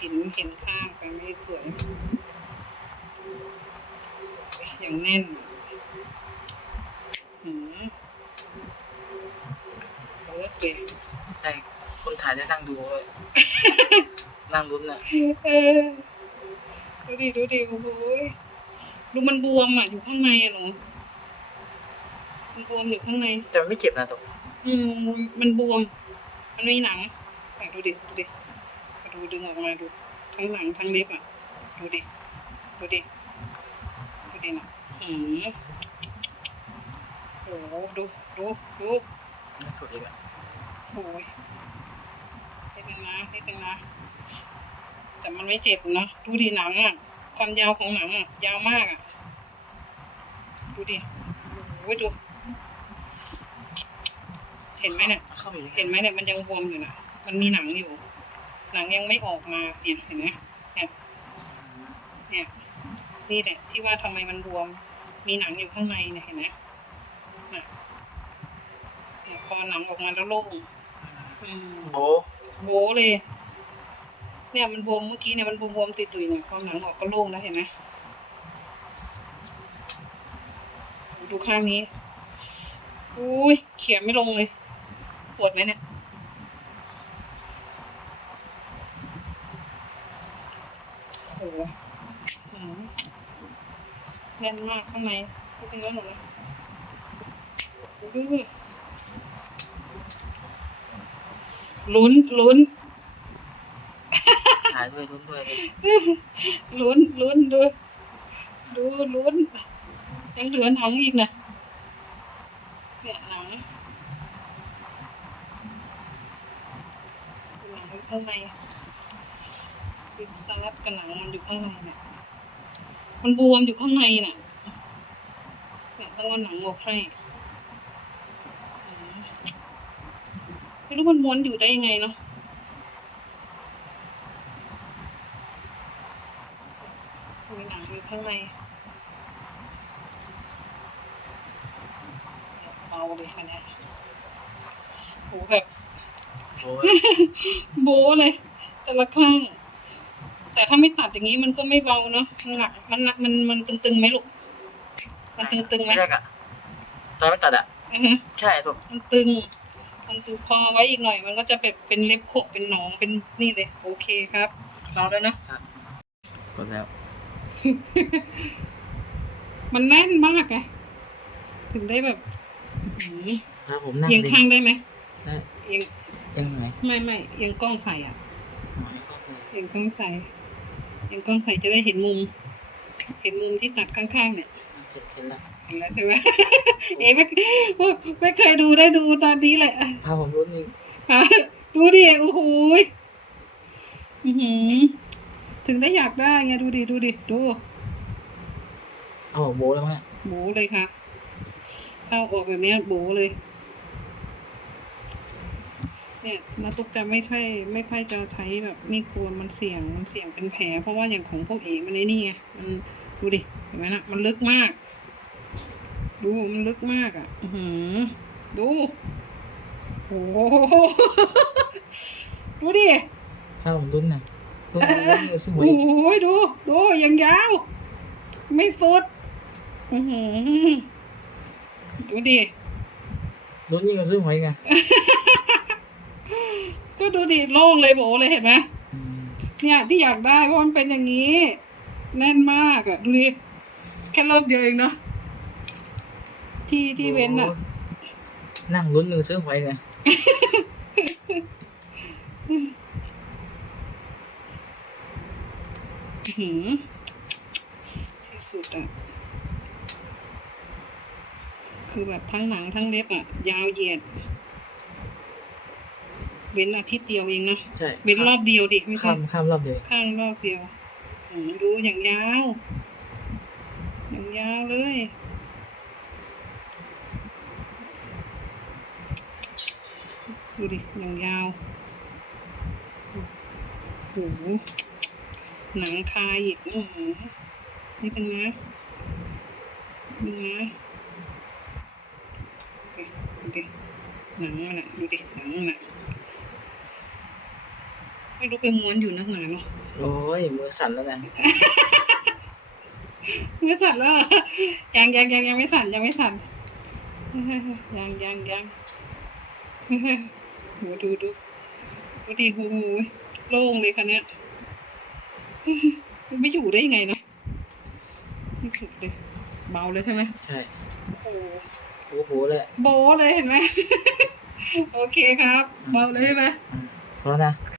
เห็นเห็นข้างไปไม่สวยอย่างแน่นหืมเลิศเลยใช่คนถ่ายได้นั่งดูเลยนั่งลุ้นอะเออดูดิดูดิโอ้โหยดูมันบวมอะอยู่ข้างในอะหนูมันบวมอยู่ข้างใน แต่มันไม่เจ็บนะตกอืมมันบวม มันมีหนังอะดูดิดูดิ ดูดึงออกมาดูทั้งหนังทั้งเล็บอะ ดูดิ ดูดิ ดูดินะหืมโอ้โหดู ดู ดูไม่สุดเลยอะโอ้ยนิดนึงนะนิดนึงนะ แต่มันไม่เจ็บนะ ดูดิหนังอะ ความยาวของหนังอะ ยาวมากอะ ดูดิโอ้ยดู เห็นไหมเนี่ยเข้าไปยังไงเห็นไหมเนี่ย มันยังบวมอยู่นะ มันมีหนังอยู่ หนังยังไม่ออกมาเนี่ยเห็นไหมเนี่ยเนี่ยนี่แหละที่ว่าทำไมมันบวม มีหนังอยู่ข้างในเนี่ยเห็นไหมน่ะเนี่ยพอหนังออกมาแล้วโล่งอืมโบโบเลย เนี่ยมันบวมเมื่อกี้เนี่ยมันบวมๆตุยๆเนี่ยพอหนังออกก็โล่งแล้วเห็นไหมดูข้างนี้ อุ้ยเขียนไม่ลงเลย ปวดไหมเนี่ย โอ้โหแน่นมากข้างในพูดถึงแล้วหนูนะดูดิลุ้นลุ้นถ่ายด้วยลุ้นด้วยลุ้นลุ้นดูดูลุ้นยังเหลือหนังอีกนะเนี่ยหนังหนังข้างใน ซิกซาบกับหนังมันอยู่ข้างในเนี่ยมันบวมอยู่ข้างในน่ะเนี่ยต้องเอาหนังออกให้อืมไม่รู้มันม้วนอยู่ได้ยังไงเนาะมีหนังอยู่ข้างในเบาเลยค่ะเนี่ยโหแบบโบโบ้เลย แต่ละข้าง แต่ถ้าไม่ตัดอย่างนี้มันก็ไม่เบาเนาะมันหนักมันหนักมันมันตึงๆไหมลูก มันตึงๆไหมแรกอะตอนไม่ตัดอะอือฮึใช่ตกมันตึง มันตึงพอไว้อีกหน่อย มันก็จะแบบเป็นเล็บขบเป็นหนองเป็นนี่เลยโอเคครับเราแล้วเนาะ กดแล้วมันแน่นมากไงถึงได้แบบอื้อหือแล้วผมนั่งเอียงดิข้างได้ไหมได้เอียงยังไงไม่ไม่เอียงกล้องใส่อะไม่เข้าไปเอียงกล้องใส่เอียงกล้องใส่จะได้เห็นมุม เห็นมุมที่ตัดข้างๆเนี่ยเห็นเห็นแล้วเห็นแล้วใช่ไหมเองไม่ไม่เคยดูได้ดูตอนนี้แหละพาผมลุ้นอีกฮะดูดิโอ้โหยอื้อหือ ถึงได้อยากได้ไงดูดิดูดิดูเอาโบแล้วมั้งโบเลยค่ะถ้าออกแบบเนี้ยโบเลย เนี่ยนาตุกจะไม่ใช่ไม่ค่อยจะใช้แบบมีดโกนมันเสี่ยงมันเสี่ยงเป็นแผล เพราะว่าอย่างของพวกเอกมันไอ้นี่ไงมันดูดิเห็นไหมนะมันลึกมาก ดูมันลึกมากอะอือหือดูโอ้โหดูดิถ้าผมลุ้นนะลุ้นลุ้นอยู่ซึ่งหวโอ้ยโหดูดูอย่างยาว ไม่สุดอือหือดูดิลุ้นยิ่งกว่าซึ่งหวยไงก็ ดูดิโล่งเลยโบเลยเห็นไหมอืมเนี่ยที่อยากได้เพราะมันเป็นอย่างนี้ แน่นมากอะดูดิแค่รอบเดียวเองเนาะที่ที่เว้นอะโนั่งลุ้นอยู่ซึ่งหวยไงอื้อหือที่สุดอะคือแบบทั้งหนังทั้งเล็บอะยาวเหยียด เว้นอาทิตย์เดียวเองเนาะใช่เว้นรอบเดียวดิไม่ใช่ข้ามข้ามรอบเดียวข้างรอบเดียวอืมดูอย่างยาวอย่างยาวเลยดูดิอย่างยาวโอ้โหหนังคาอีกโอ้โหนี่เป็นไงนี่ไงดูดิหนังมันอะดูดิหนังมันอะ ไม่รู้ไปม้วนอยู่นักหนาเนาะโอ้ยมือสั่นแล้วนะมือสั่นแล้วเหรอยังยังยังยังไม่สั่นยังไม่สั่นยังยังยังโหดูดูดูดิโอ้โหโล่งเลยคันเนี้ยไม่อยู่ได้ยังไงเนาะที่สุดเลยเบาเลยใช่ไหมใช่โอ้โหโอ้โหเลยโบเลยเห็นไหมโอเคครับ เบาเลยใช่ไหมเพราะนะ